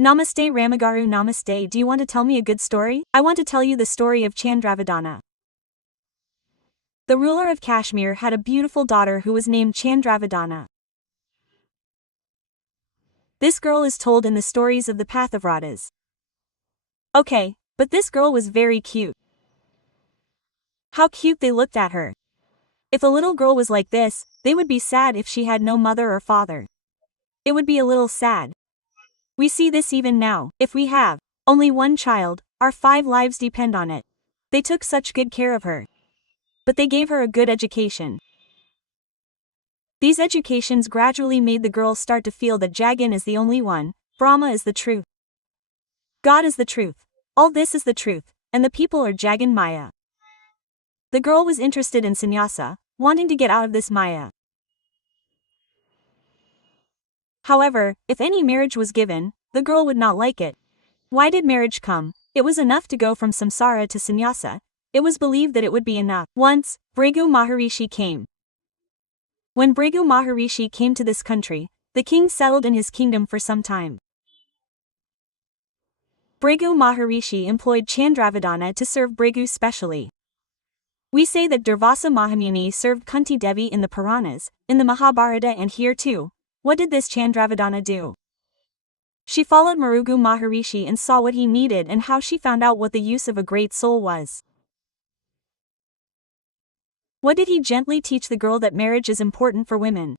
Namaste Ramagaru, namaste. Do you want to tell me a good story? I want to tell you the story of Chandravadana. The ruler of Kashmir had a beautiful daughter who was named Chandravadana. This girl is told in the stories of the Path of Radhas. Okay, but this girl was very cute. How cute they looked at her. If a little girl was like this, they would be sad if she had no mother or father. It would be a little sad. We see this even now. If we have only one child, our 5 lives depend on it. They took such good care of her. But they gave her a good education. These educations gradually made the girl start to feel that Jagan is the only one, Brahma is the truth. God is the truth. All this is the truth, and the people are Jagan Maya. The girl was interested in sannyasa, wanting to get out of this Maya. However, if any marriage was given, the girl would not like it. Why did marriage come? It was enough to go from samsara to sannyasa. It was believed that it would be enough. Once, Bhrigu Maharishi came. When Bhrigu Maharishi came to this country, the king settled in his kingdom for some time. Bhrigu Maharishi employed Chandravadana to serve Bhrigu specially. We say that Durvasa Mahamuni served Kunti Devi in the Puranas, in the Mahabharata, and here too. What did this Chandravadana do? She followed Murugu Maharishi and saw what he needed and how she found out what the use of a great soul was. What did he gently teach the girl? That marriage is important for women.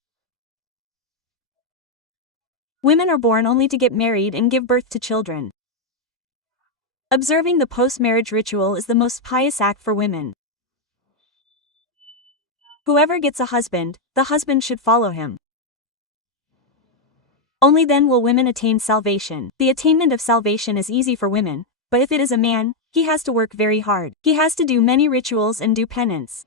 Women are born only to get married and give birth to children. Observing the post-marriage ritual is the most pious act for women. Whoever gets a husband, the husband should follow him. Only then will women attain salvation. The attainment of salvation is easy for women, but if it is a man, he has to work very hard. He has to do many rituals and do penance.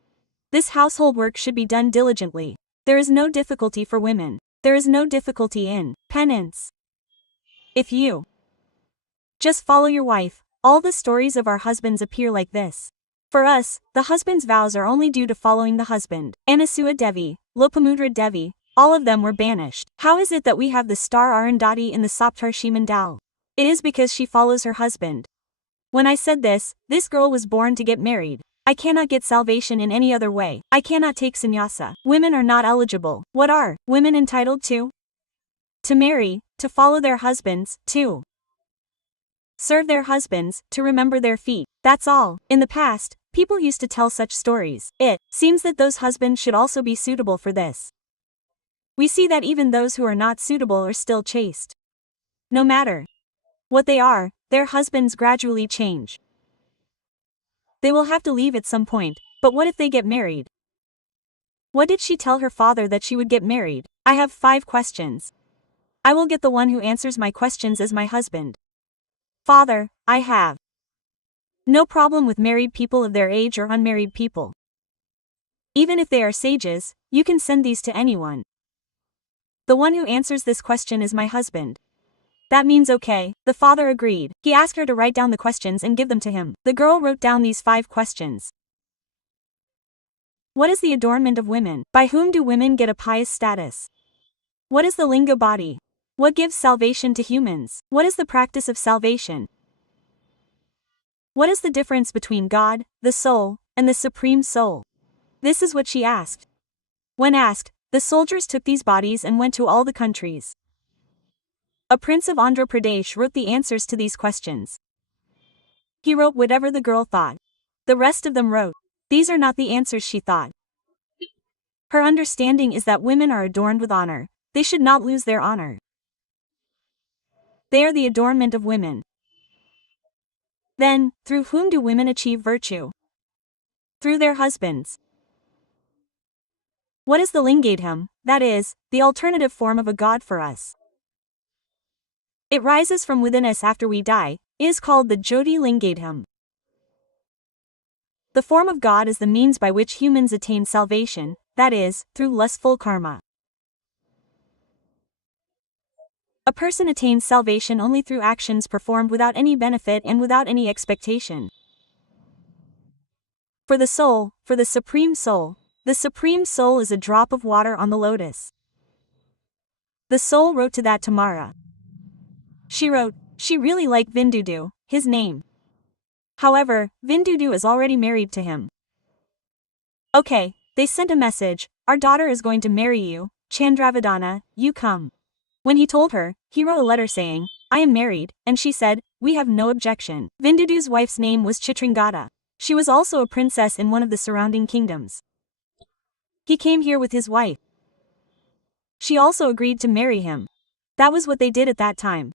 This household work should be done diligently. There is no difficulty for women. There is no difficulty in penance. If you just follow your wife, all the stories of our husbands appear like this. For us, the husband's vows are only due to following the husband. Anasua Devi, Lopamudra Devi, all of them were banished. How is it that we have the star Arundhati in the Saptarshi Mandal? It is because she follows her husband. When I said this girl was born to get married. I cannot get salvation in any other way. I cannot take sannyasa. Women are not eligible. What are women entitled to? To marry, to follow their husbands, to serve their husbands, to remember their feet. That's all. In the past, people used to tell such stories. It seems that those husbands should also be suitable for this. We see that even those who are not suitable are still chaste. No matter what they are, their husbands gradually change. They will have to leave at some point, but what if they get married? What did she tell her father that she would get married? I have 5 questions. I will get the one who answers my questions as my husband. Father, I have no problem with married people of their age or unmarried people. Even if they are sages, you can send these to anyone. The one who answers this question is my husband. That means okay. The father agreed. He asked her to write down the questions and give them to him. The girl wrote down these 5 questions. What is the adornment of women? By whom do women get a pious status? What is the linga body? What gives salvation to humans? What is the practice of salvation? What is the difference between God, the soul, and the supreme soul? This is what she asked. When asked, the soldiers took these bodies and went to all the countries. A prince of Andhra Pradesh wrote the answers to these questions. He wrote whatever the girl thought. The rest of them wrote. These are not the answers she thought. Her understanding is that women are adorned with honor. They should not lose their honor. They are the adornment of women. Then, through whom do women achieve virtue? Through their husbands. What is the Lingadham, that is, the alternative form of a god for us? It rises from within us after we die, is called the Jyoti Lingadham. The form of God is the means by which humans attain salvation, that is, through lustful karma. A person attains salvation only through actions performed without any benefit and without any expectation. For the soul, for the Supreme Soul is a drop of water on the lotus. The soul wrote to that Tamara. She wrote, she really liked Vindudu, his name. However, Vindudu is already married to him. Okay, they sent a message, our daughter is going to marry you, Chandravadana, you come. When he told her, he wrote a letter saying, I am married, and she said, we have no objection. Vindudu's wife's name was Chitrangada. She was also a princess in one of the surrounding kingdoms. He came here with his wife. She also agreed to marry him. That was what they did at that time.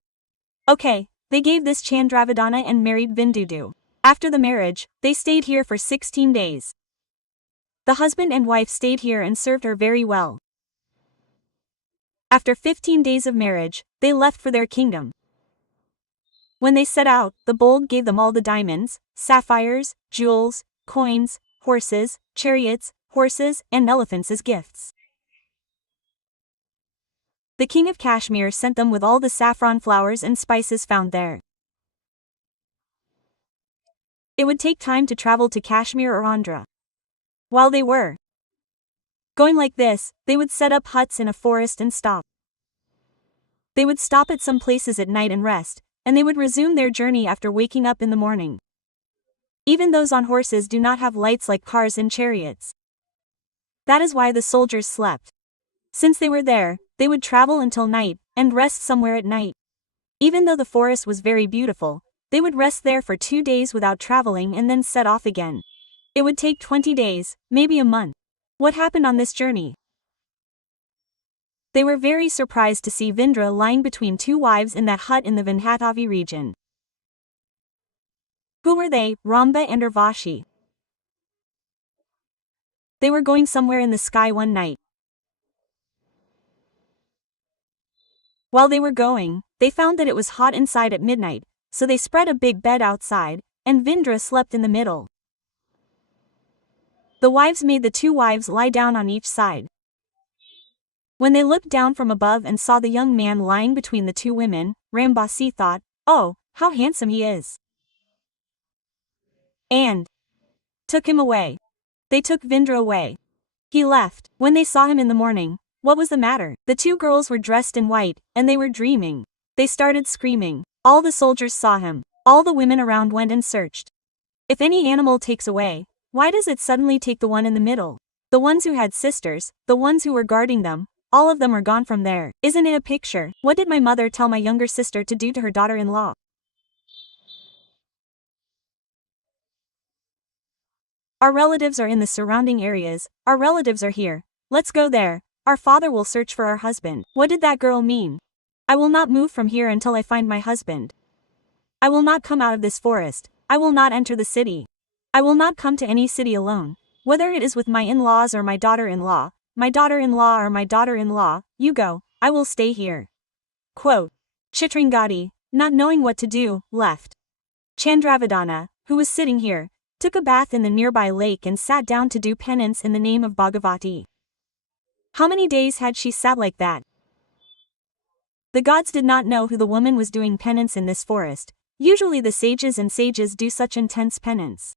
Okay, they gave this Chandravadana and married Vindudu. After the marriage, they stayed here for 16 days. The husband and wife stayed here and served her very well. After 15 days of marriage, they left for their kingdom. When they set out, the bold gave them all the diamonds, sapphires, jewels, coins, horses, chariots, horses, and elephants as gifts. The king of Kashmir sent them with all the saffron flowers and spices found there. It would take time to travel to Kashmir or Andhra. While they were going like this, they would set up huts in a forest and stop. They would stop at some places at night and rest, and they would resume their journey after waking up in the morning. Even those on horses do not have lights like cars and chariots. That is why the soldiers slept. Since they were there, they would travel until night, and rest somewhere at night. Even though the forest was very beautiful, they would rest there for 2 days without traveling and then set off again. It would take 20 days, maybe a month. What happened on this journey? They were very surprised to see Vindra lying between 2 wives in that hut in the Vindhatavi region. Who were they, Ramba and Urvashi? They were going somewhere in the sky one night. While they were going, they found that it was hot inside at midnight, so they spread a big bed outside, and Vindra slept in the middle. The wives made the 2 wives lie down on each side. When they looked down from above and saw the young man lying between the 2 women, Rambasi thought, oh, how handsome he is. And took him away. They took Vindra away. He left. When they saw him in the morning, what was the matter? The 2 girls were dressed in white, and they were dreaming. They started screaming. All the soldiers saw him. All the women around went and searched. If any animal takes away, why does it suddenly take the one in the middle? The ones who had sisters, the ones who were guarding them, all of them are gone from there. Isn't it a picture? What did my mother tell my younger sister to do to her daughter-in-law? Our relatives are in the surrounding areas, our relatives are here. Let's go there. Our father will search for our husband. What did that girl mean? I will not move from here until I find my husband. I will not come out of this forest. I will not enter the city. I will not come to any city alone. Whether it is with my in-laws or my daughter-in-law or my daughter-in-law, you go, I will stay here. Quote. Chitrangadi, not knowing what to do, left. Chandravadana, who was sitting here, took a bath in the nearby lake and sat down to do penance in the name of Bhagavati. How many days had she sat like that? The gods did not know who the woman was doing penance in this forest. Usually the sages and sages do such intense penance.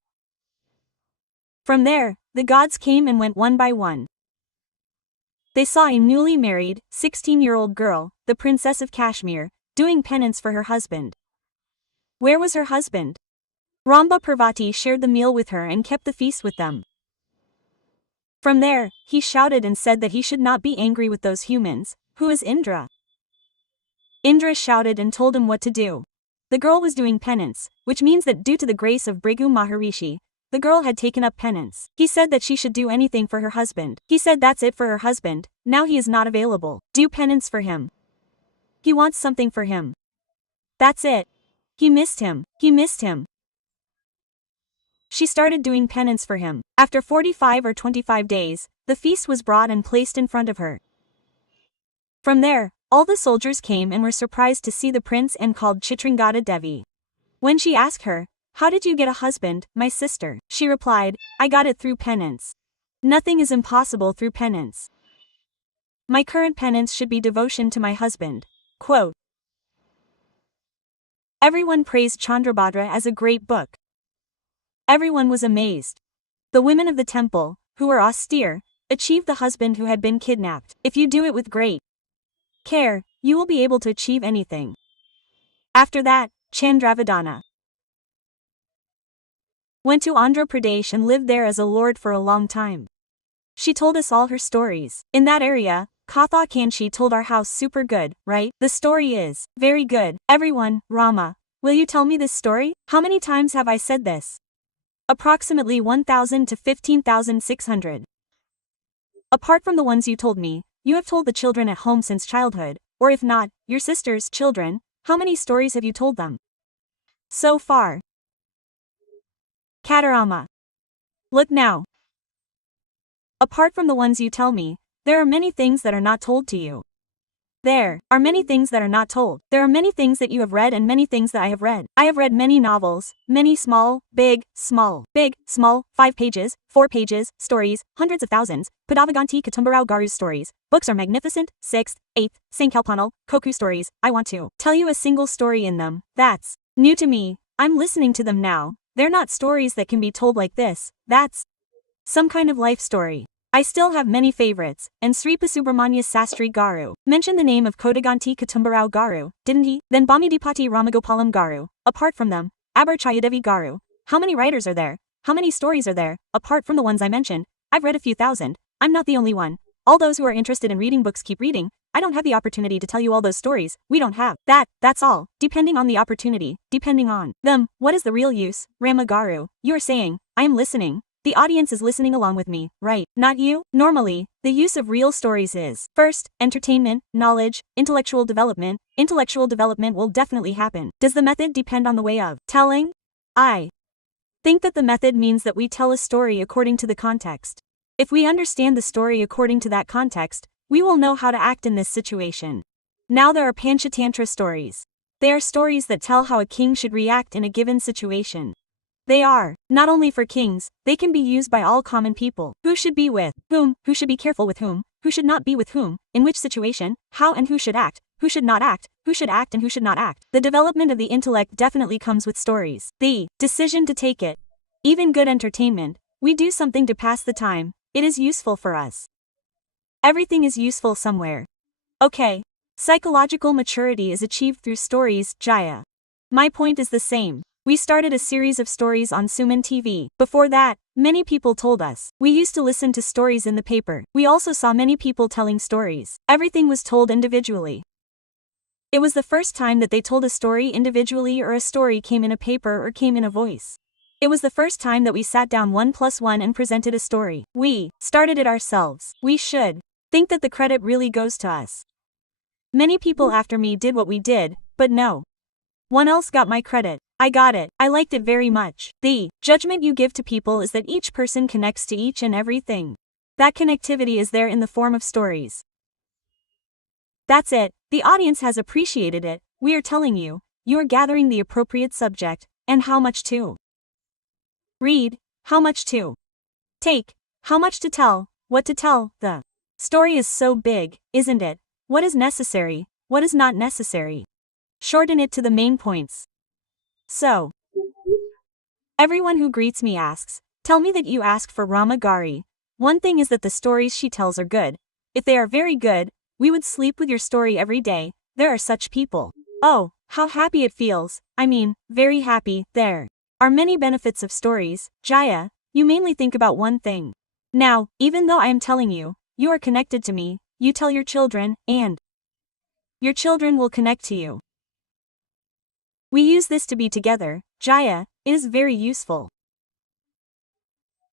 From there, the gods came and went one by one. They saw a newly married, 16-year-old girl, the princess of Kashmir, doing penance for her husband. Where was her husband? Ramba Parvati shared the meal with her and kept the feast with them. From there, he shouted and said that he should not be angry with those humans. Who is Indra? Indra shouted and told him what to do. The girl was doing penance, which means that due to the grace of Bhrigu Maharishi, the girl had taken up penance. He said that she should do anything for her husband. He said that's it for her husband, now he is not available. Do penance for him. He wants something for him. That's it. He missed him. He missed him. She started doing penance for him. After 45 or 25 days, the feast was brought and placed in front of her. From there, all the soldiers came and were surprised to see the prince and called Chitrangada Devi. When she asked her, how did you get a husband, my sister? She replied, I got it through penance. Nothing is impossible through penance. My current penance should be devotion to my husband. Quote. Everyone praised Chandrabhadra as a great book. Everyone was amazed. The women of the temple, who were austere, achieved the husband who had been kidnapped. If you do it with great care, you will be able to achieve anything. After that, Chandravadana went to Andhra Pradesh and lived there as a lord for a long time. She told us all her stories. In that area, Katha Kanchi told our house super good, right? The story is very good. Everyone, Rama, will you tell me this story? How many times have I said this? Approximately 1,000 to 15,600. Apart from the ones you told me, you have told the children at home since childhood, or if not, your sister's children, how many stories have you told them? So far. Katarama. Look now. Apart from the ones you tell me, there are many things that are not told to you. There are many things that are not told. There are many things that you have read and many things that I have read. I have read many novels, many small, big, 5 pages, 4 pages, stories, hundreds of thousands, Padavaganti Kutumbarao Garu's stories. Books are magnificent, 6th, 8th, Sankalpanal, Koku stories. I want to tell you a single story in them. That's new to me. I'm listening to them now. They're not stories that can be told like this. That's some kind of life story. I still have many favorites, and Sri Pasubramanya Sastri Garu mentioned the name of Kodaganti Kutumbarao Garu, didn't he? Then Bamidipati Ramagopalam Garu. Apart from them, Abar Chayadevi Garu. How many writers are there? How many stories are there? Apart from the ones I mentioned, I've read a few thousand. I'm not the only one. All those who are interested in reading books keep reading. I don't have the opportunity to tell you all those stories. We don't have that. That's all. Depending on the opportunity, depending on them, what is the real use? Rama Garu, you're saying, I am listening. The audience is listening along with me, right? Not you? Normally, the use of real stories is, first, entertainment, knowledge, intellectual development. Intellectual development will definitely happen. Does the method depend on the way of telling? I think that the method means that we tell a story according to the context. If we understand the story according to that context, we will know how to act in this situation. Now there are Panchatantra stories. They are stories that tell how a king should react in a given situation. They are not only for kings, they can be used by all common people. Who should be with whom, who should be careful with whom, who should not be with whom, in which situation, how and who should act, who should not act, who should act and who should not act. The development of the intellect definitely comes with stories. The decision to take it. Even good entertainment, we do something to pass the time, it is useful for us. Everything is useful somewhere. Okay. Psychological maturity is achieved through stories, Jaya. My point is the same. We started a series of stories on SumanTV. Before that, many people told us. We used to listen to stories in the paper. We also saw many people telling stories. Everything was told individually. It was the first time that they told a story individually or a story came in a paper or came in a voice. It was the first time that we sat down 1+1 and presented a story. We started it ourselves. We should think that the credit really goes to us. Many people after me did what we did, but no one else got my credit. I got it. I liked it very much. The judgment you give to people is that each person connects to each and everything. That connectivity is there in the form of stories. That's it. The audience has appreciated it. We are telling you, you are gathering the appropriate subject, and how much to read, how much to take, how much to tell, what to tell. The story is so big, isn't it? What is necessary, what is not necessary? Shorten it to the main points. So, everyone who greets me asks, tell me that you asked for Rama Gari. One thing is that the stories she tells are good. If they are very good, we would sleep with your story every day. There are such people. Oh, how happy it feels. I mean, very happy. There are many benefits of stories, Jaya. You mainly think about one thing. Now, even though I am telling you, you are connected to me, you tell your children, and your children will connect to you. We use this to be together, Jaya. It is very useful.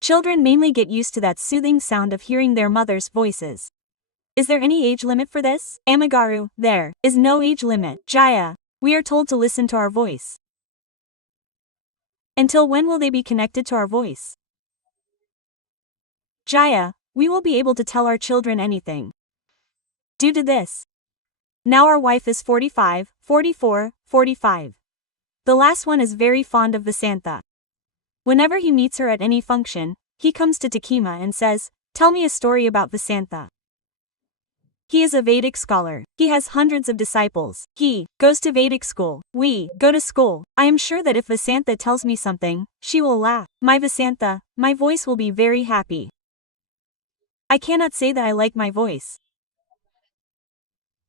Children mainly get used to that soothing sound of hearing their mother's voices. Is there any age limit for this? Amagaru, there is no age limit. Jaya, we are told to listen to our voice. Until when will they be connected to our voice? Jaya, we will be able to tell our children anything. Due to this. Now our wife is 45, 44, 45. The last one is very fond of Vasantha. Whenever he meets her at any function, he comes to Takima and says, tell me a story about Vasantha. He is a Vedic scholar. He has hundreds of disciples. He goes to Vedic school. We go to school. I am sure that if Vasantha tells me something, she will laugh. My Vasantha, my voice will be very happy. I cannot say that I like my voice.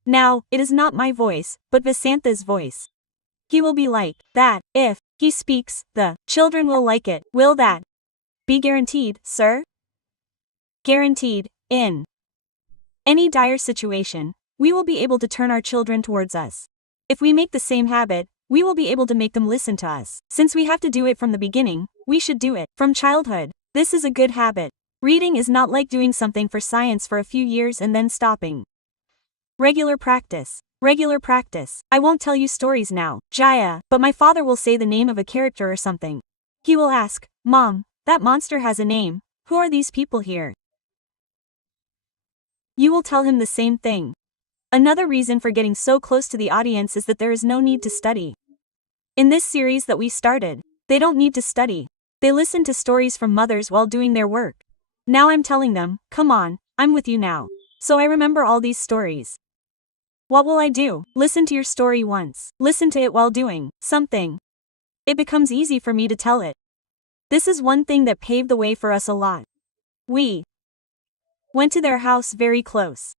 Now, it is not my voice, but Vasantha's voice. He will be like that. If he speaks, the children will like it. Will that be guaranteed, sir? Guaranteed. In any dire situation, we will be able to turn our children towards us. If we make the same habit, we will be able to make them listen to us. Since we have to do it from the beginning, we should do it from childhood. This is a good habit. Reading is not like doing something for science for a few years and then stopping. Regular practice. Regular practice. I won't tell you stories now, Jaya, but my father will say the name of a character or something. He will ask, Mom, that monster has a name. Who are these people here? You will tell him the same thing. Another reason for getting so close to the audience is that there is no need to study. In this series that we started, they don't need to study. They listen to stories from mothers while doing their work. Now I'm telling them, come on, I'm with you now. So I remember all these stories. What will I do? Listen to your story once. Listen to it while doing something. It becomes easy for me to tell it. This is one thing that paved the way for us a lot. We went to their house very close.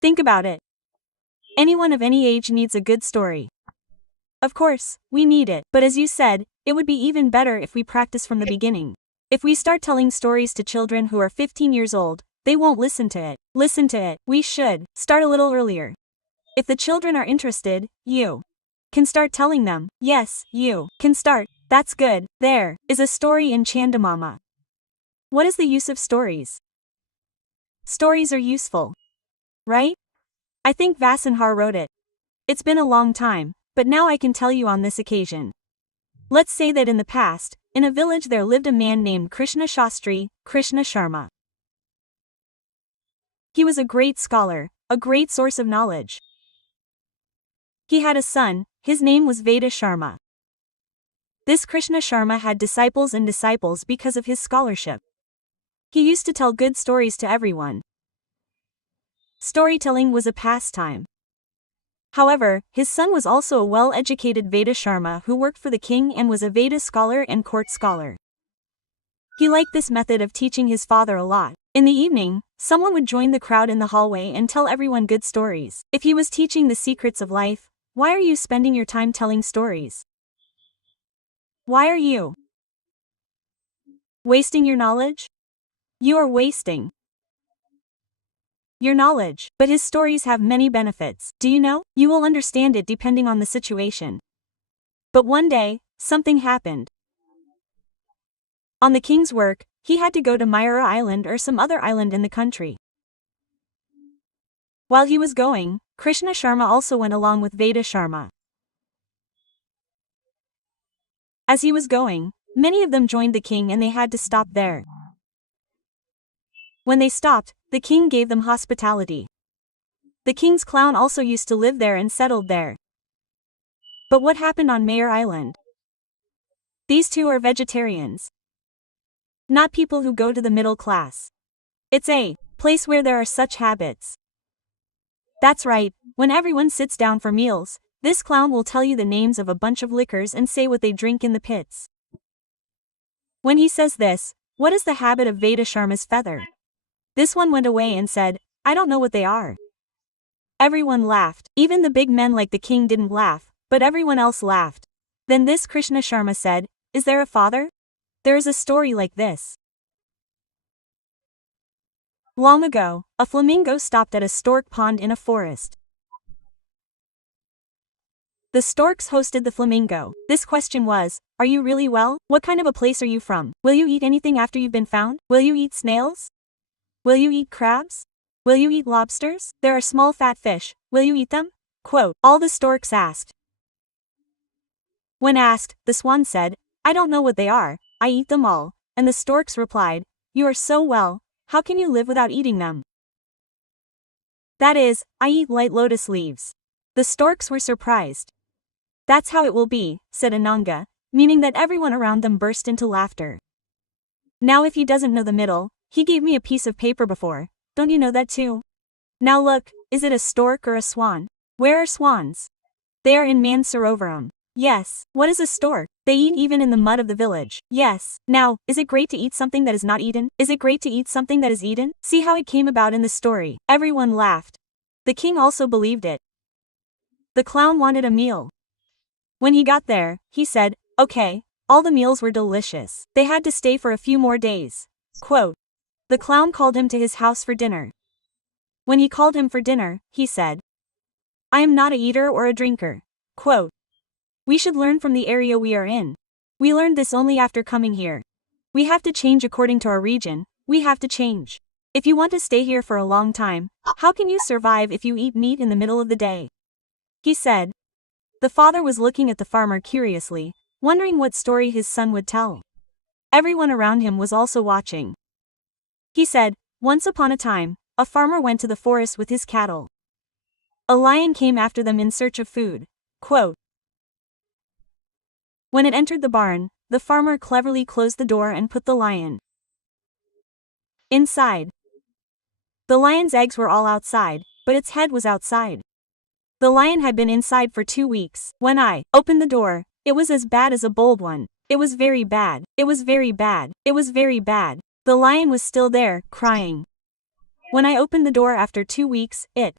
Think about it. Anyone of any age needs a good story. Of course, we need it, but as you said, it would be even better if we practice from the beginning. If we start telling stories to children who are 15 years old, they won't listen to it. Listen to it. We should start a little earlier. If the children are interested, you can start telling them. Yes, you can start. That's good. There is a story in Chandamama. What is the use of stories? Stories are useful, right? I think Vasanhar wrote it. It's been a long time, but now I can tell you on this occasion. Let's say that in the past, in a village there lived a man named Krishna Shastri, Krishna Sharma. He was a great scholar, a great source of knowledge. He had a son, his name was Veda Sharma. This Krishna Sharma had disciples and disciples because of his scholarship. He used to tell good stories to everyone. Storytelling was a pastime. However, his son was also a well-educated Veda Sharma who worked for the king and was a Veda scholar and court scholar. He liked this method of teaching his father a lot. In the evening, someone would join the crowd in the hallway and tell everyone good stories. If he was teaching the secrets of life, why are you spending your time telling stories? Why are you wasting your knowledge? You are wasting your knowledge. But his stories have many benefits. Do you know? You will understand it depending on the situation. But one day, something happened. On the king's work, he had to go to Myra Island or some other island in the country. While he was going, Krishna Sharma also went along with Veda Sharma. As he was going, many of them joined the king and they had to stop there. When they stopped, the king gave them hospitality. The king's clown also used to live there and settled there. But what happened on Mayor Island? These two are vegetarians. Not people who go to the middle class. It's a place where there are such habits. That's right, when everyone sits down for meals, this clown will tell you the names of a bunch of liquors and say what they drink in the pits. When he says this, what is the habit of Veda Sharma's feather? This one went away and said, I don't know what they are. Everyone laughed. Even the big men like the king didn't laugh, but everyone else laughed. Then this Krishna Sharma said, is there a father? There is a story like this. Long ago, a flamingo stopped at a stork pond in a forest. The storks hosted the flamingo. This question was, are you really well? What kind of a place are you from? Will you eat anything after you've been found? Will you eat snails? Will you eat crabs? Will you eat lobsters? There are small fat fish. Will you eat them? Quote, all the storks asked. When asked, the swan said, I don't know what they are, I eat them all. And the storks replied, you are so well, how can you live without eating them? That is, I eat light lotus leaves. The storks were surprised. That's how it will be, said Ananga, meaning that everyone around them burst into laughter. Now if he doesn't know the middle, he gave me a piece of paper before, don't you know that too? Now look, is it a stork or a swan? Where are swans? They are in Mansarovaram. Yes, what is a stork? They eat even in the mud of the village. Yes, now, is it great to eat something that is not eaten? Is it great to eat something that is eaten? See how it came about in the story. Everyone laughed. The king also believed it. The clown wanted a meal. When he got there, he said, "Okay." All the meals were delicious. They had to stay for a few more days. Quote. The clown called him to his house for dinner. When he called him for dinner, he said, "I am not a eater or a drinker." Quote. We should learn from the area we are in. We learned this only after coming here. We have to change according to our region. We have to change. If you want to stay here for a long time, how can you survive if you eat meat in the middle of the day? He said. The father was looking at the farmer curiously, wondering what story his son would tell. Everyone around him was also watching. He said, once upon a time, a farmer went to the forest with his cattle. A lion came after them in search of food. Quote. When it entered the barn, the farmer cleverly closed the door and put the lion inside. The lion's eggs were all outside, but its head was outside. The lion had been inside for 2 weeks. When I opened the door, it was as bad as a bold one. It was very bad. It was very bad. It was very bad. The lion was still there, crying. When I opened the door after 2 weeks, it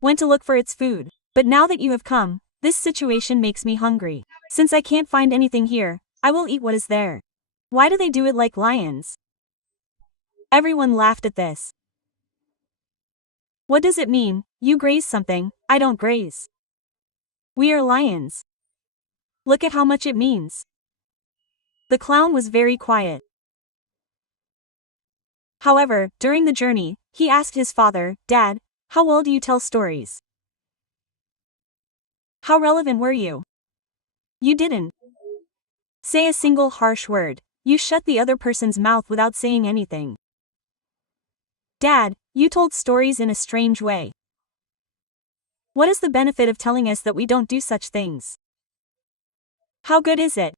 went to look for its food. But now that you have come, this situation makes me hungry. Since I can't find anything here, I will eat what is there. Why do they do it like lions? Everyone laughed at this. What does it mean? You graze something, I don't graze. We are lions. Look at how much it means. The clown was very quiet. However, during the journey, he asked his father, "Dad, how well do you tell stories? How relevant were you? You didn't say a single harsh word. You shut the other person's mouth without saying anything. Dad, you told stories in a strange way. What is the benefit of telling us that we don't do such things? How good is it?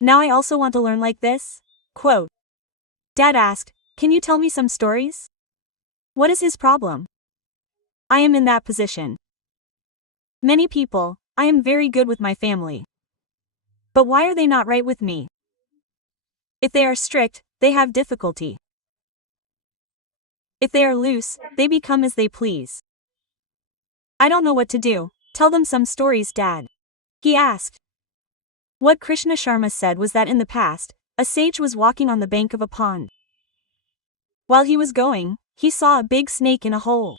Now I also want to learn like this." Quote. Dad asked, "Can you tell me some stories? What is his problem? I am in that position. Many people, I am very good with my family. But why are they not right with me? If they are strict, they have difficulty. If they are loose, they become as they please. I don't know what to do. Tell them some stories, Dad." He asked. What Krishna Sharma said was that in the past, a sage was walking on the bank of a pond. While he was going, he saw a big snake in a hole.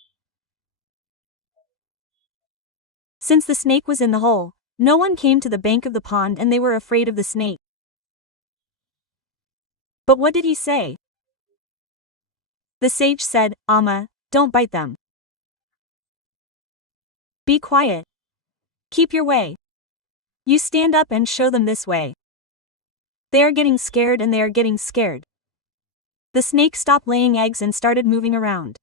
Since the snake was in the hole, no one came to the bank of the pond and they were afraid of the snake. But what did he say? The sage said, "Amma, don't bite them. Be quiet. Keep your way. You stand up and show them this way. They are getting scared and they are getting scared." The snake stopped laying eggs and started moving around.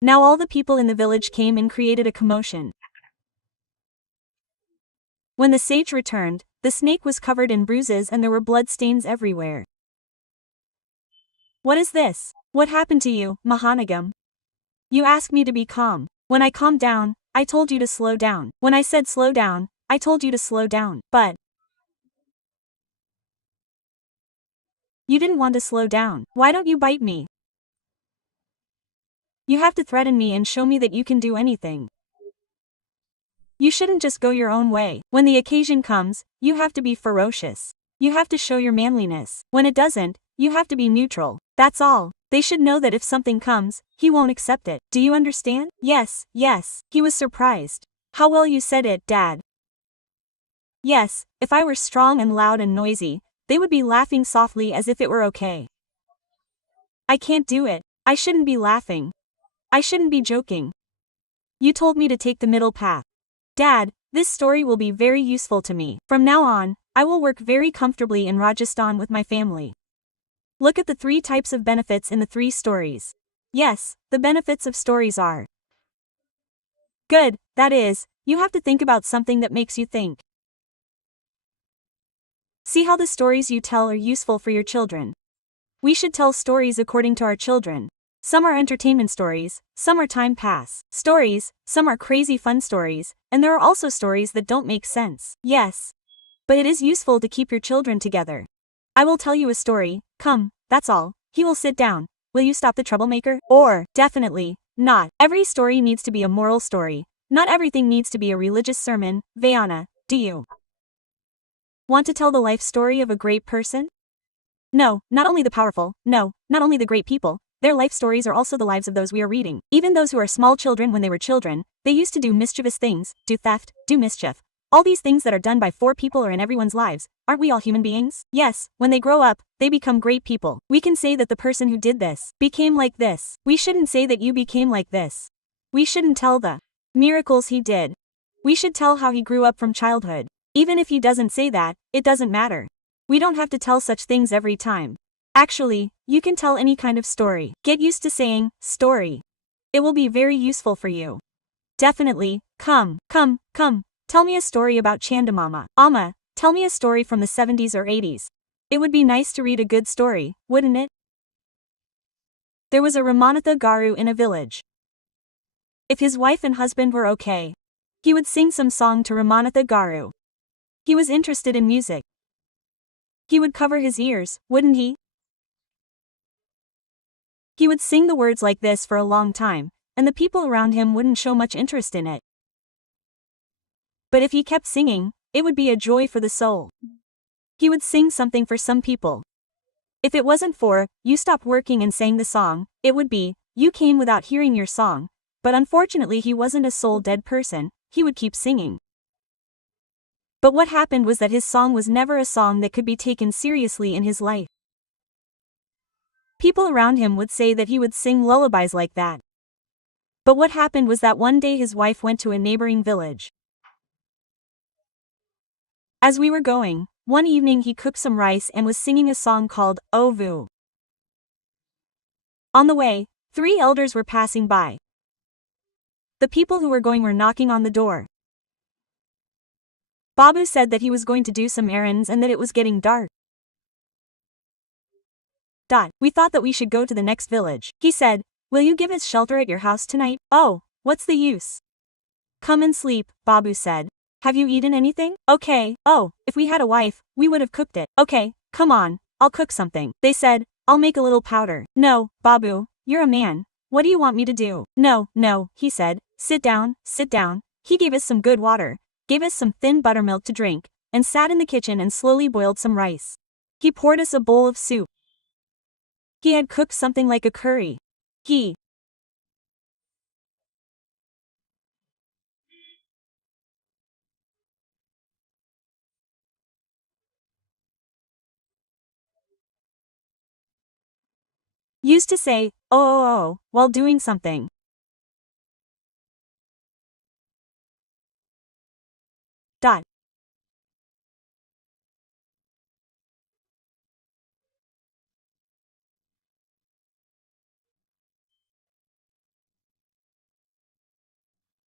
Now all the people in the village came and created a commotion. When the sage returned, the snake was covered in bruises and there were blood stains everywhere. What is this? What happened to you, Mahanagam? You asked me to be calm. When I calmed down, I told you to slow down. When I said slow down, I told you to slow down. But you didn't want to slow down. Why don't you bite me? You have to threaten me and show me that you can do anything. You shouldn't just go your own way. When the occasion comes, you have to be ferocious. You have to show your manliness. When it doesn't, you have to be neutral. That's all. They should know that if something comes, he won't accept it. Do you understand? Yes, yes. He was surprised. How well you said it, Dad. Yes, if I were strong and loud and noisy, they would be laughing softly as if it were okay. I can't do it. I shouldn't be laughing. I shouldn't be joking. You told me to take the middle path. Dad, this story will be very useful to me. From now on, I will work very comfortably in Rajasthan with my family. Look at the 3 types of benefits in the 3 stories. Yes, the benefits of stories are good, that is, you have to think about something that makes you think. See how the stories you tell are useful for your children. We should tell stories according to our children. Some are entertainment stories, some are time pass stories, some are crazy fun stories, and there are also stories that don't make sense. Yes. But it is useful to keep your children together. I will tell you a story, come, that's all. He will sit down. Will you stop the troublemaker? Or, definitely, not. Every story needs to be a moral story. Not everything needs to be a religious sermon, Vayana. do you want to tell the life story of a great person? No, not only the powerful, no, not only the great people, their life stories are also the lives of those we are reading. Even those who are small children when they were children, they used to do mischievous things, do theft, do mischief. All these things that are done by 4 people are in everyone's lives. Aren't we all human beings? Yes, when they grow up, they become great people. We can say that the person who did this became like this. We shouldn't say that you became like this. We shouldn't tell the miracles he did. We should tell how he grew up from childhood. Even if he doesn't say that, it doesn't matter. We don't have to tell such things every time. Actually, you can tell any kind of story. Get used to saying, story. It will be very useful for you. Definitely, come. Tell me a story about Chandamama. Amma, tell me a story from the 70s or 80s. It would be nice to read a good story, wouldn't it? There was a Ramanatha Garu in a village. If his wife and husband were okay, he would sing some song to Ramanatha Garu. He was interested in music. He would cover his ears, wouldn't he? He would sing the words like this for a long time, and the people around him wouldn't show much interest in it. But if he kept singing, it would be a joy for the soul. He would sing something for some people. If it wasn't for, you stopped working and sang the song, it would be, you came without hearing your song. But unfortunately he wasn't a soul-dead person, he would keep singing. But what happened was that his song was never a song that could be taken seriously in his life. People around him would say that he would sing lullabies like that. But what happened was that one day his wife went to a neighboring village. As we were going, one evening he cooked some rice and was singing a song called, O Vu. On the way, 3 elders were passing by. The people who were going were knocking on the door. Babu said that he was going to do some errands and that it was getting dark. We thought that we should go to the next village. He said, will you give us shelter at your house tonight? Oh, what's the use? Come and sleep, Babu said. Have you eaten anything? Okay, oh, if we had a wife, we would have cooked it. Okay, come on, I'll cook something. They said, I'll make a little powder. No, Babu, you're a man. What do you want me to do? No, he said, sit down. He gave us some good water, gave us some thin buttermilk to drink, and sat in the kitchen and slowly boiled some rice. He poured us a bowl of soup. He had cooked something like a curry. He used to say, oh, while doing something.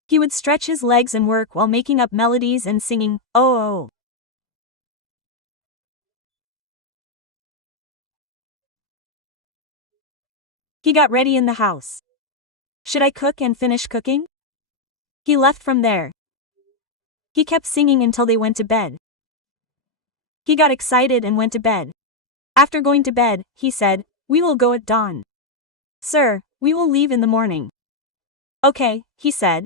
He would stretch his legs and work while making up melodies and singing, oh. He got ready in the house. Should I cook and finish cooking? He left from there. He kept singing until they went to bed. He got excited and went to bed. After going to bed, he said, we will go at dawn. Sir, we will leave in the morning. Okay, he said.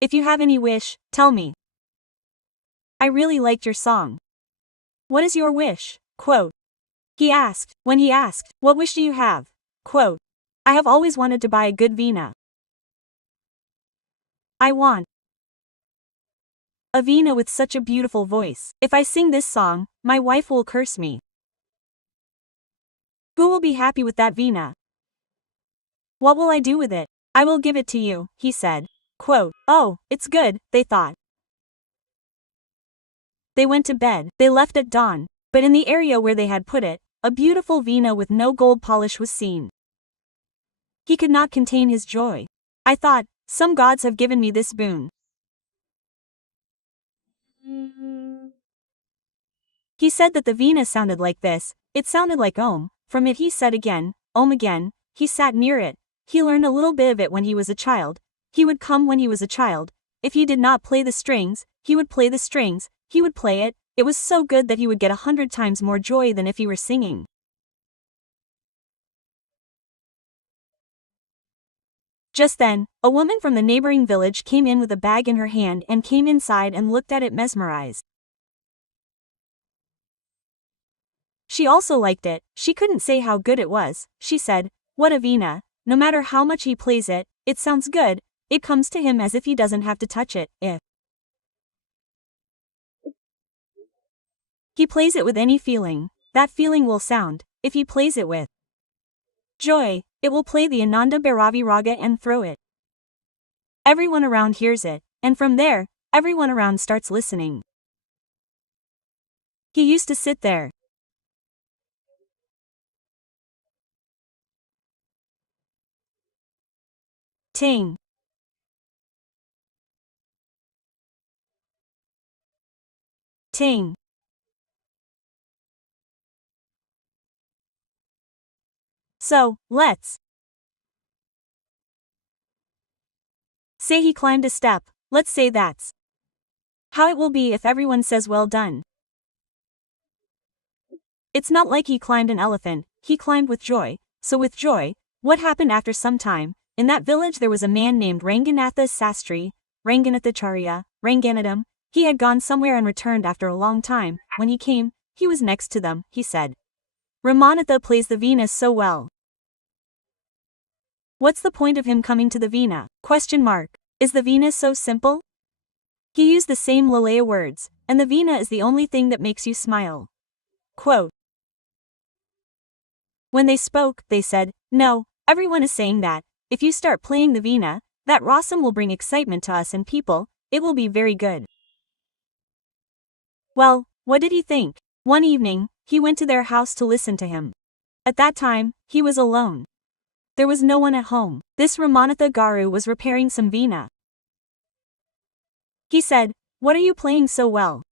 If you have any wish, tell me. I really liked your song. What is your wish? Quote. He asked, when he asked, what wish do you have? Quote. I have always wanted to buy a good veena. I want a veena with such a beautiful voice. If I sing this song, my wife will curse me. Who will be happy with that veena? What will I do with it? I will give it to you, he said. Quote. Oh, it's good, they thought. They went to bed. They left at dawn, but in the area where they had put it, a beautiful veena with no gold polish was seen. He could not contain his joy. I thought, some gods have given me this boon. He said that the veena sounded like this, it sounded like Om. From it he said again, Om again. He sat near it. He learned a little bit of it when he was a child. He would come when he was a child. If he did not play the strings, he would play the strings. He would play it. It was so good that he would get 100 times more joy than if he were singing. Just then, a woman from the neighboring village came in with a bag in her hand and came inside and looked at it mesmerized. She also liked it. She couldn't say how good it was. She said, "What a veena, no matter how much he plays it, it sounds good, it comes to him as if he doesn't have to touch it. If he plays it with any feeling, that feeling will sound. If he plays it with joy, it will play the Ananda Bhairavi raga and throw it. Everyone around hears it, and from there, everyone around starts listening." He used to sit there. Ting. Ting. So, let's say he climbed a step. Let's say that's how it will be if everyone says well done. It's not like he climbed an elephant, he climbed with joy. So with joy, what happened after some time? In that village there was a man named Ranganatha Sastri, Ranganathacharya, Ranganadam. He had gone somewhere and returned after a long time. When he came, he was next to them. He said, "Ramanatha plays the veena so well. What's the point of him coming to the veena? Question mark. Is the veena so simple?" He used the same Lalaya words, and the veena is the only thing that makes you smile. Quote. When they spoke, they said, "No, everyone is saying that, if you start playing the veena, that rasam will bring excitement to us and people, it will be very good." Well, what did he think? One evening, he went to their house to listen to him. At that time, he was alone. There was no one at home. This Ramanatha Garu was repairing some veena. He said, "What are you playing so well?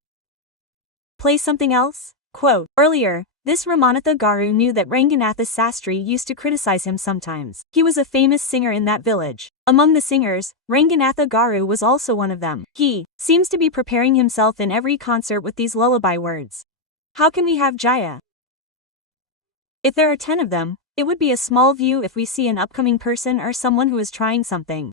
Play something else?" Quote. Earlier, this Ramanatha Garu knew that Ranganatha Sastri used to criticize him sometimes. He was a famous singer in that village. Among the singers, Ranganatha Garu was also one of them. He seems to be preparing himself in every concert with these lullaby words. How can we have Jaya? If there are 10 of them, it would be a small view if we see an upcoming person or someone who is trying something.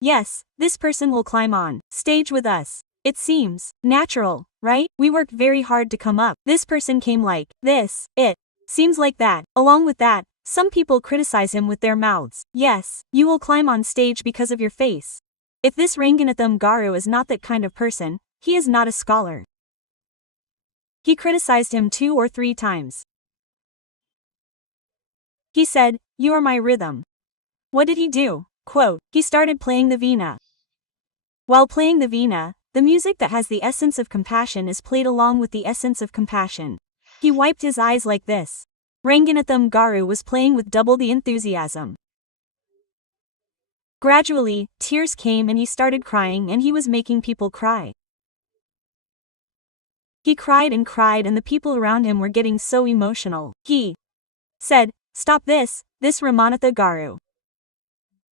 Yes, this person will climb on stage with us. It seems natural, right? We worked very hard to come up. This person came like this. It seems like that. Along with that, some people criticize him with their mouths. Yes, you will climb on stage because of your face. If this Ranganatham Garu is not that kind of person, he is not a scholar. He criticized him 2 or 3 times. He said, "You are my rhythm." What did he do? Quote, he started playing the veena. While playing the veena, the music that has the essence of compassion is played along with the essence of compassion. He wiped his eyes like this. Ranganatham Garu was playing with double the enthusiasm. Gradually, tears came and he started crying and he was making people cry. He cried and the people around him were getting so emotional. He said, "Stop this Ramanatha Garu.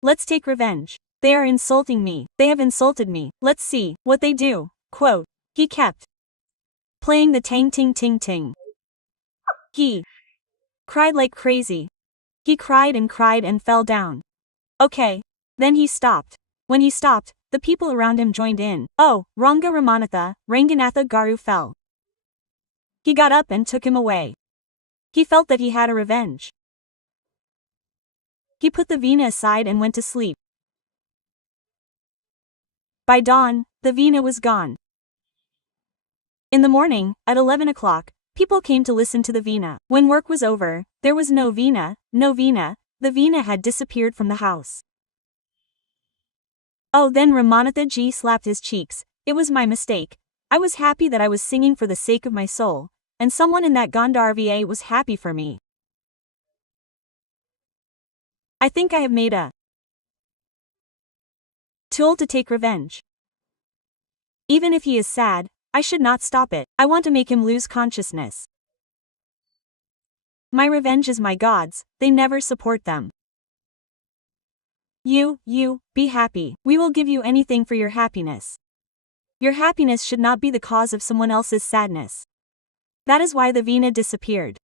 Let's take revenge. They are insulting me. They have insulted me. Let's see what they do." Quote. He kept playing the tang ting ting ting. He cried like crazy. He cried and fell down. Okay. Then he stopped. When he stopped, the people around him joined in. Oh, Ranga Ramanatha, Ranganatha Garu fell. He got up and took him away. He felt that he had a revenge. He put the veena aside and went to sleep. By dawn, the veena was gone. In the morning, at 11 o'clock, people came to listen to the veena. When work was over, there was no veena, the veena had disappeared from the house. Oh, then Ramanatha ji slapped his cheeks. It was my mistake. I was happy that I was singing for the sake of my soul, and someone in that Gandharva was happy for me. I think I have made a tool to take revenge. Even if he is sad, I should not stop it. I want to make him lose consciousness. My revenge is my God's, they never support them. You, be happy. We will give you anything for your happiness. Your happiness should not be the cause of someone else's sadness. That is why the veena disappeared.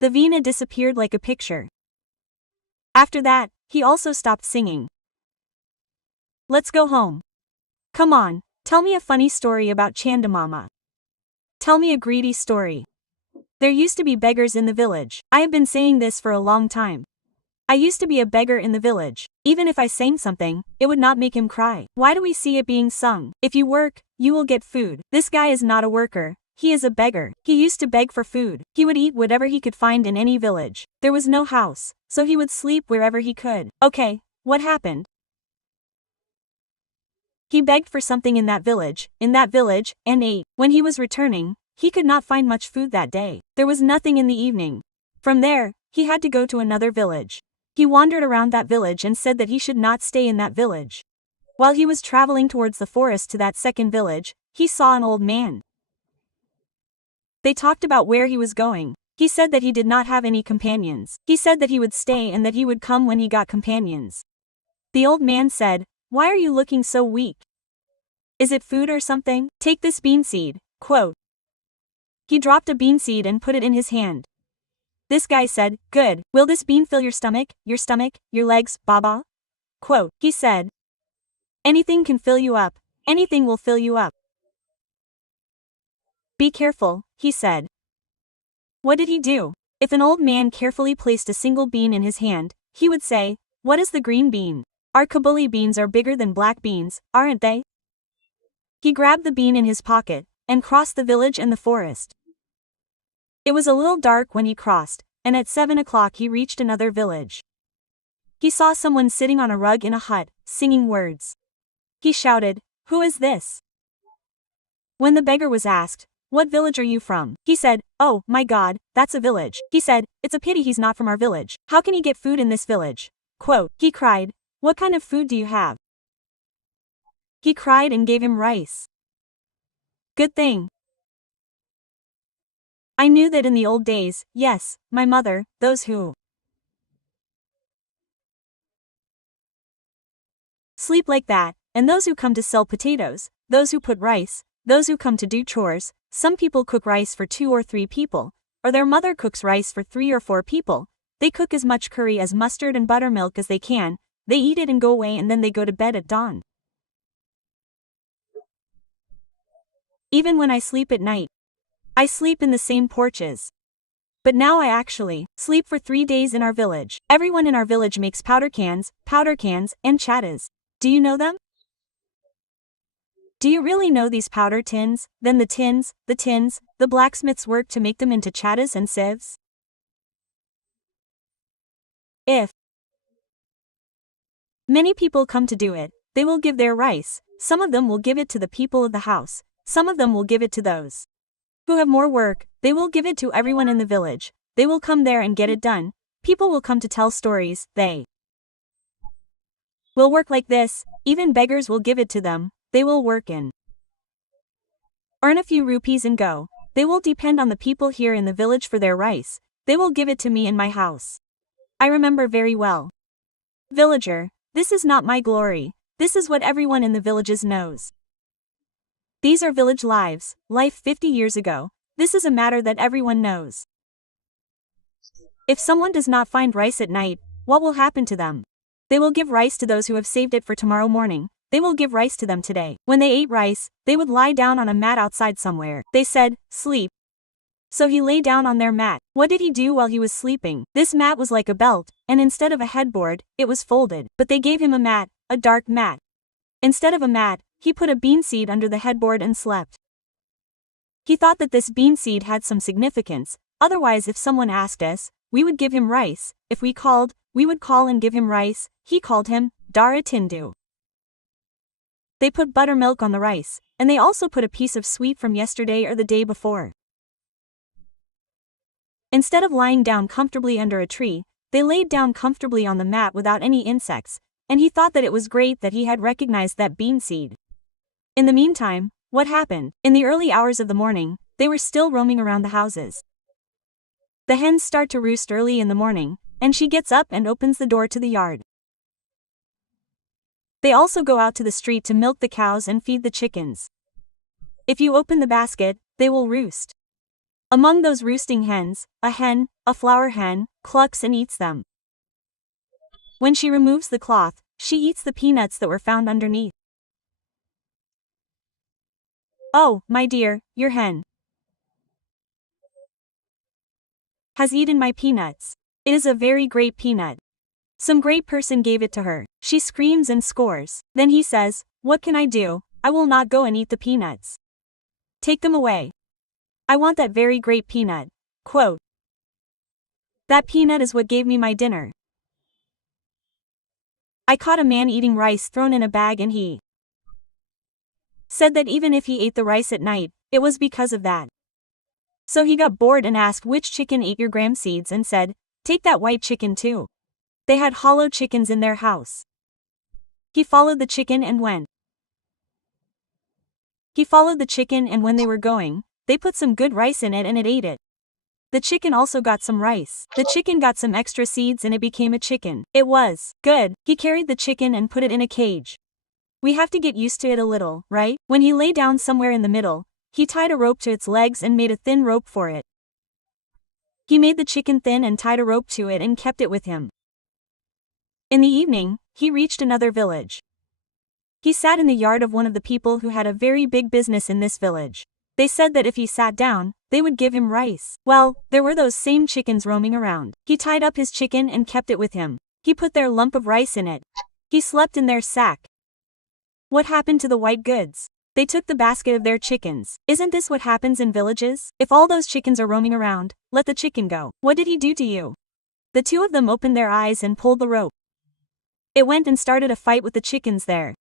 The veena disappeared like a picture. After that, he also stopped singing. Let's go home. Come on, tell me a funny story about Chandamama. Tell me a greedy story. There used to be beggars in the village. I have been saying this for a long time. I used to be a beggar in the village. Even if I sang something, it would not make him cry. Why do we see it being sung? If you work, you will get food. This guy is not a worker. He is a beggar. He used to beg for food. He would eat whatever he could find in any village. There was no house, so he would sleep wherever he could. Okay, what happened? He begged for something in that village, and ate. When he was returning, he could not find much food that day. There was nothing in the evening. From there, he had to go to another village. He wandered around that village and said that he should not stay in that village. While he was traveling towards the forest to that second village, he saw an old man. They talked about where he was going. He said that he did not have any companions. He said that he would stay and that he would come when he got companions. The old man said, "Why are you looking so weak? Is it food or something? Take this bean seed." Quote. He dropped a bean seed and put it in his hand. This guy said, "Good, will this bean fill your stomach, your legs, Baba?" Quote. He said, "Anything can fill you up. Anything will fill you up." Be careful, he said. What did he do? If an old man carefully placed a single bean in his hand, he would say, "What is the green bean? Our Kabuli beans are bigger than black beans, aren't they?" He grabbed the bean in his pocket and crossed the village and the forest. It was a little dark when he crossed, and at 7 o'clock he reached another village. He saw someone sitting on a rug in a hut, singing words. He shouted, "Who is this?" When the beggar was asked, "What village are you from?" he said, "Oh, my God, that's a village." He said, "It's a pity he's not from our village. How can he get food in this village?" Quote. He cried, "What kind of food do you have?" He cried and gave him rice. Good thing. I knew that in the old days, yes, my mother, those who sleep like that, and those who come to sell potatoes, those who put rice, those who come to do chores. Some people cook rice for 2 or 3 people, or their mother cooks rice for 3 or 4 people. They cook as much curry as mustard and buttermilk as they can, they eat it and go away and then they go to bed at dawn. Even when I sleep at night, I sleep in the same porches. But now I actually sleep for 3 days in our village. Everyone in our village makes powder cans, and chattas. Do you know them? Do you really know these powder tins? Then the tins, the blacksmiths work to make them into chattas and sieves? If many people come to do it, they will give their rice. Some of them will give it to the people of the house. Some of them will give it to those who have more work. They will give it to everyone in the village. They will come there and get it done. People will come to tell stories. They will work like this. Even beggars will give it to them. They will work and earn a few rupees and go. They will depend on the people here in the village for their rice. They will give it to me in my house. I remember very well. Villager, this is not my glory. This is what everyone in the villages knows. These are village lives, life 50 years ago. This is a matter that everyone knows. If someone does not find rice at night, what will happen to them? They will give rice to those who have saved it for tomorrow morning. They will give rice to them today. When they ate rice, they would lie down on a mat outside somewhere. They said, "Sleep." So he lay down on their mat. What did he do while he was sleeping? This mat was like a belt, and instead of a headboard, it was folded. But they gave him a mat, a dark mat. Instead of a mat, he put a bean seed under the headboard and slept. He thought that this bean seed had some significance. Otherwise, if someone asked us, we would give him rice. If we called, we would call and give him rice. He called him Dara Tindu. They put buttermilk on the rice, and they also put a piece of sweet from yesterday or the day before. Instead of lying down comfortably under a tree, they laid down comfortably on the mat without any insects, and he thought that it was great that he had recognized that bean seed. In the meantime, what happened? In the early hours of the morning, they were still roaming around the houses. The hens start to roost early in the morning, and she gets up and opens the door to the yard. They also go out to the street to milk the cows and feed the chickens. If you open the basket, they will roost. Among those roosting hens, a hen, a flower hen, clucks and eats them. When she removes the cloth, she eats the peanuts that were found underneath. Oh, my dear, your hen has eaten my peanuts. It is a very great peanut. Some great person gave it to her. She screams and scores. Then he says, "What can I do? I will not go and eat the peanuts. Take them away. I want that very great peanut." Quote. That peanut is what gave me my dinner. I caught a man eating rice thrown in a bag and he said that even if he ate the rice at night, it was because of that. So he got bored and asked which chicken ate your gram seeds and said, "Take that white chicken too." They had hollow chickens in their house. He followed the chicken and when they were going, they put some good rice in it and it ate it. The chicken also got some rice. The chicken got some extra seeds and it became a chicken. It was good. He carried the chicken and put it in a cage. We have to get used to it a little, right? When he lay down somewhere in the middle, he tied a rope to its legs and made a thin rope for it. He made the chicken thin and tied a rope to it and kept it with him. In the evening, he reached another village. He sat in the yard of one of the people who had a very big business in this village. They said that if he sat down, they would give him rice. Well, there were those same chickens roaming around. He tied up his chicken and kept it with him. He put their lump of rice in it. He slept in their sack. What happened to the white goods? They took the basket of their chickens. Isn't this what happens in villages? If all those chickens are roaming around, let the chicken go. What did he do to you? The two of them opened their eyes and pulled the rope. It went and started a fight with the chickens there.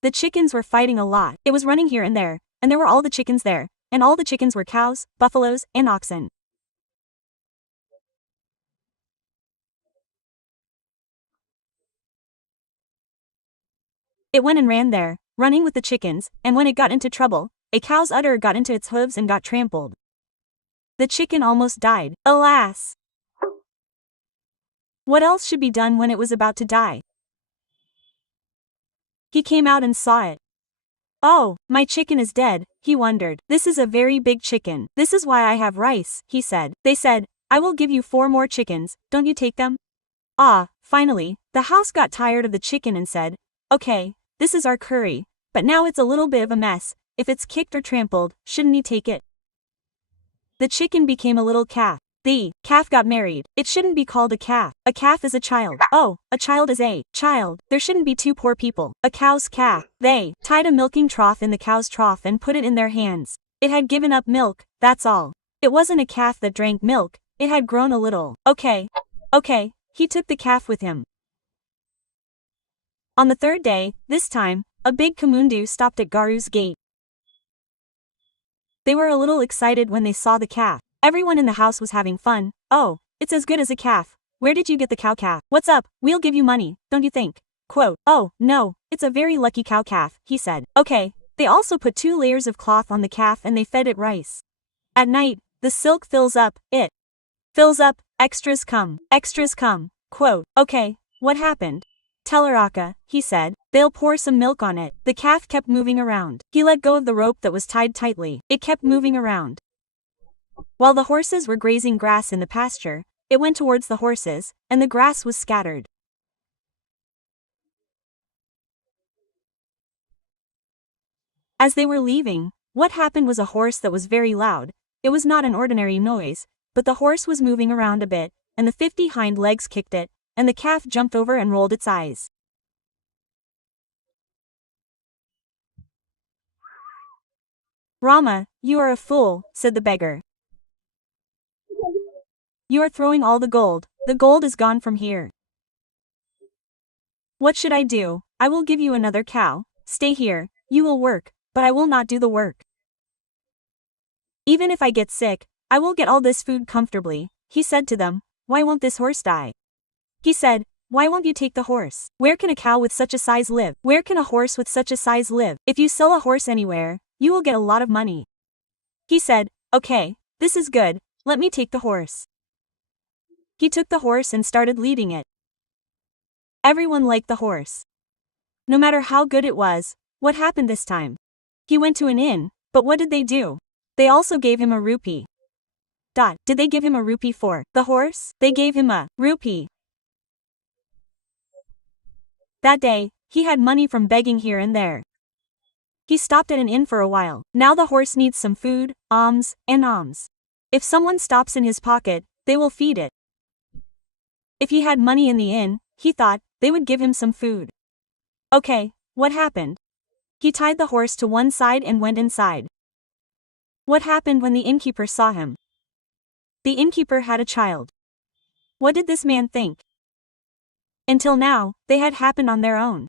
The chickens were fighting a lot. It was running here and there were all the chickens there, and all the chickens were cows, buffaloes, and oxen. It went and ran there, running with the chickens, and when it got into trouble, a cow's udder got into its hooves and got trampled. The chicken almost died. Alas! What else should be done when it was about to die? He came out and saw it. Oh, my chicken is dead, he wondered. This is a very big chicken. This is why I have rice, he said. They said, "I will give you 4 more chickens, don't you take them?" Finally, the house got tired of the chicken and said, "Okay, this is our curry, but now it's a little bit of a mess. If it's kicked or trampled, shouldn't he take it?" The chicken became a little calf. The calf got married. It shouldn't be called a calf. A calf is a child. Oh, a child is a child. There shouldn't be 2 poor people. A cow's calf. They tied a milking trough in the cow's trough and put it in their hands. It had given up milk, that's all. It wasn't a calf that drank milk, it had grown a little. Okay, he took the calf with him. On the 3rd day, this time, a big kamundu stopped at Garu's gate. They were a little excited when they saw the calf. Everyone in the house was having fun. "Oh, it's as good as a calf. Where did you get the cow calf? What's up? We'll give you money, don't you think?" Quote. "Oh, no, it's a very lucky cow calf," he said. Okay. They also put 2 layers of cloth on the calf and they fed it rice. At night, the silk fills up, it fills up, extras come. Quote. "Okay, what happened?" "Tell Araka," he said. "They'll pour some milk on it." The calf kept moving around. He let go of the rope that was tied tightly. It kept moving around. While the horses were grazing grass in the pasture, it went towards the horses, and the grass was scattered. As they were leaving, what happened was a horse that was very loud. It was not an ordinary noise, but the horse was moving around a bit, and the 50 hind legs kicked it, and the calf jumped over and rolled its eyes. "Rama, you are a fool," said the beggar. "You are throwing all the gold is gone from here. What should I do? I will give you another cow. Stay here, you will work, but I will not do the work. Even if I get sick, I will get all this food comfortably." He said to them, "Why won't this horse die?" He said, "Why won't you take the horse? Where can a cow with such a size live? Where can a horse with such a size live? If you sell a horse anywhere, you will get a lot of money." He said, "Okay, this is good, let me take the horse." He took the horse and started leading it. Everyone liked the horse. No matter how good it was, what happened this time? He went to an inn, but what did they do? They also gave him a rupee. Did they give him a rupee for the horse? They gave him a rupee. That day, he had money from begging here and there. He stopped at an inn for a while. Now the horse needs some food, alms, and alms. If someone stops in his pocket, they will feed it. If he had money in the inn, he thought, they would give him some food. Okay, what happened? He tied the horse to one side and went inside. What happened when the innkeeper saw him? The innkeeper had a child. What did this man think? Until now, they had happened on their own.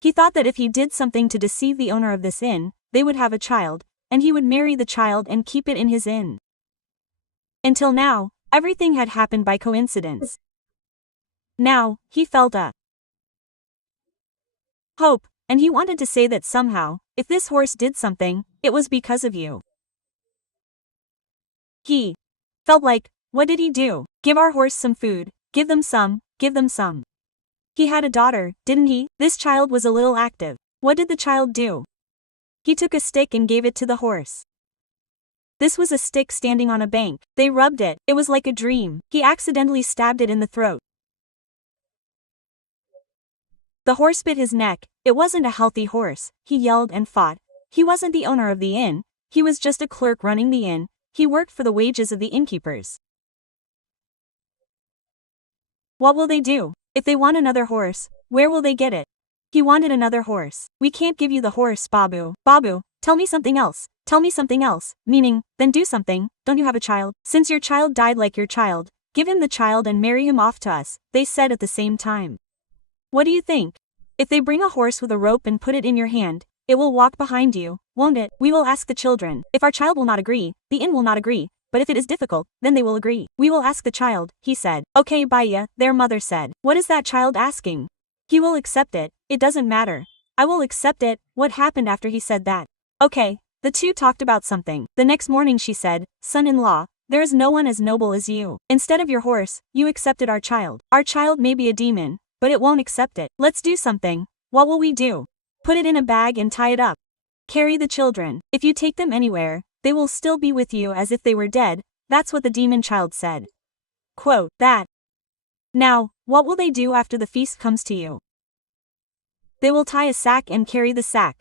He thought that if he did something to deceive the owner of this inn, they would have a child, and he would marry the child and keep it in his inn. Until now, everything had happened by coincidence. Now, he felt a hope, and he wanted to say that somehow, if this horse did something, it was because of you. He felt like, what did he do? Give our horse some food, give them some, give them some. He had a daughter, didn't he? This child was a little active. What did the child do? He took a stick and gave it to the horse. This was a stick standing on a bank. They rubbed it. It was like a dream. He accidentally stabbed it in the throat. The horse bit his neck. It wasn't a healthy horse. He yelled and fought. He wasn't the owner of the inn. He was just a clerk running the inn. He worked for the wages of the innkeepers. What will they do? If they want another horse, where will they get it? He wanted another horse. We can't give you the horse, Babu. Babu, tell me something else. Tell me something else. Meaning, then do something. Don't you have a child? Since your child died like your child, give him the child and marry him off to us, they said at the same time. What do you think? If they bring a horse with a rope and put it in your hand, it will walk behind you, won't it? We will ask the children. If our child will not agree, the inn will not agree. But if it is difficult, then they will agree. We will ask the child, he said. Okay, Baya, their mother said. What is that child asking? He will accept it. It doesn't matter. I will accept it. What happened after he said that? Okay. The two talked about something. The next morning she said, son-in-law, there is no one as noble as you. Instead of your horse, you accepted our child. Our child may be a demon, but it won't accept it. Let's do something. What will we do? Put it in a bag and tie it up. Carry the children. If you take them anywhere, they will still be with you as if they were dead. That's what the demon child said. Quote, that. Now, what will they do after the feast comes to you? They will tie a sack and carry the sack.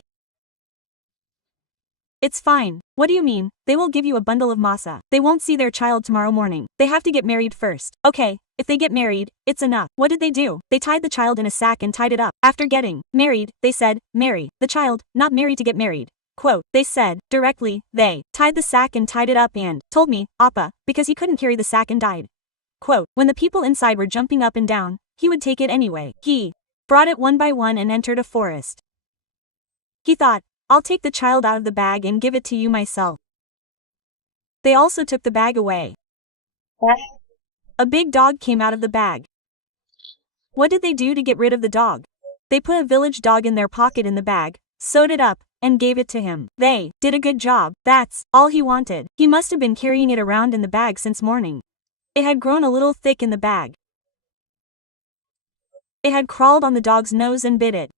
It's fine. What do you mean? They will give you a bundle of masa. They won't see their child tomorrow morning. They have to get married first. Okay, if they get married, it's enough. What did they do? They tied the child in a sack and tied it up. After getting married, they said, marry the child, not marry to get married. Quote, they said, directly, they tied the sack and tied it up and told me, Appa, because he couldn't carry the sack and died. Quote, when the people inside were jumping up and down, he would take it anyway. He brought it one by one and entered a forest. He thought, I'll take the child out of the bag and give it to you myself. They also took the bag away. A big dog came out of the bag. What did they do to get rid of the dog? They put a village dog in their pocket in the bag, sewed it up, and gave it to him. They did a good job. That's all he wanted. He must have been carrying it around in the bag since morning. It had grown a little thick in the bag. It had crawled on the dog's nose and bit it.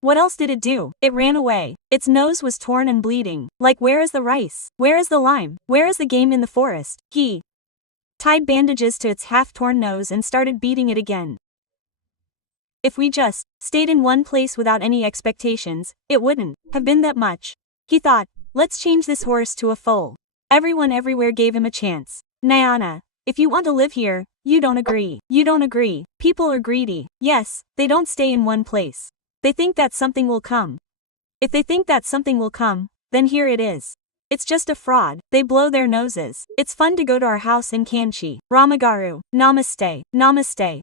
What else did it do? It ran away. Its nose was torn and bleeding. Like, where is the rice? Where is the lime? Where is the game in the forest? He tied bandages to its half-torn nose and started beating it again. If we just stayed in one place without any expectations, it wouldn't have been that much. He thought, let's change this horse to a foal. Everyone everywhere gave him a chance. Nayana, if you want to live here, you don't agree. You don't agree. People are greedy. Yes, they don't stay in one place. They think that something will come. If they think that something will come, then here it is. It's just a fraud. They blow their noses. It's fun to go to our house in Kanchi. Ramagaru, namaste, namaste.